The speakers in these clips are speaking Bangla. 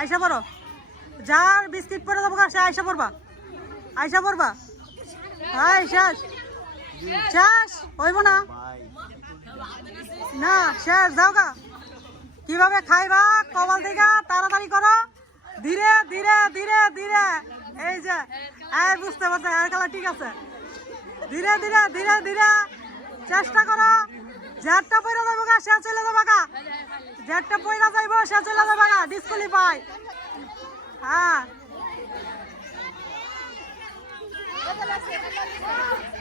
আইসা পড়ো, যার বিস্কিট পরে দেবো সে আইসা পড়বা, আইসা পড়বা। হাই শেষ, শেষ হইব না, না শেষ, যাও গা। কিভাবে খাইবা কপাল থেকে তাড়াতাড়ি করো, ধীরে ধীরে ধীরে ধীরে। এই যে বুঝতে পারছে আর খেলা ঠিক আছে, ধীরে ধীরে ধীরে ধীরে চেষ্টা করো। জ্যাটটা পয়রা যাবো গা সে চলে যাবো গা, জ্যাটটা পয়রা যাইবো সে চলে যাবো গা, ডিসকুয়ালিফাই। হ্যাঁ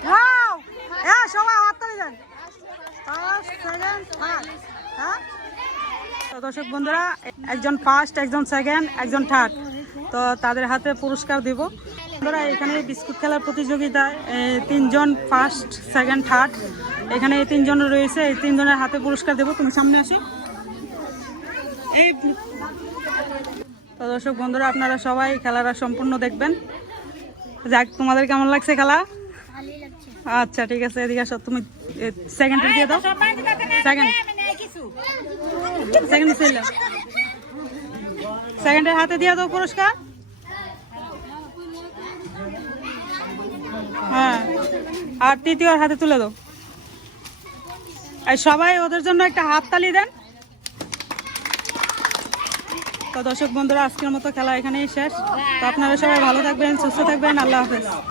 ওয়াও, সবাই হাততালি দেন। First second third. হ্যাঁ তো দর্শক বন্ধুরা, একজন ফার্স্ট, একজন সেকেন্ড, একজন থার্ড, তো তাদের হাতে পুরস্কার দিব। বন্ধুরা এখানে বিস্কুট খেলার প্রতিযোগিতায় 3 জন ফার্স্ট, সেকেন্ড, থার্ড, এখানে এই 3 জন রয়েছে, এই 3 জনের হাতে পুরস্কার দেবো। তুমি সামনে আসো। এই তো দর্শক বন্ধুরা, আপনারা সবাই খেলাটা সম্পূর্ণ দেখবেন। যাক, তোমাদের কেমন লাগছে খেলা? আচ্ছা ঠিক আছে, এদিকে আসো। তুমি সেকেন্ডে দিয়ে দাও, সেকেন্ড সেকেন্ডের হাতে দিয়ে দাও পুরস্কার। হ্যাঁ, আর তৃতীয়র হাতে তুলে দাও। আর সবাই ওদের জন্য একটা হাততালি দেন। তো দর্শক বন্ধুরা, আজকের মতো খেলা এখানেই শেষ। তো আপনারা সবাই ভালো থাকবেন, সুস্থ থাকবেন, আল্লাহ হাফেজ।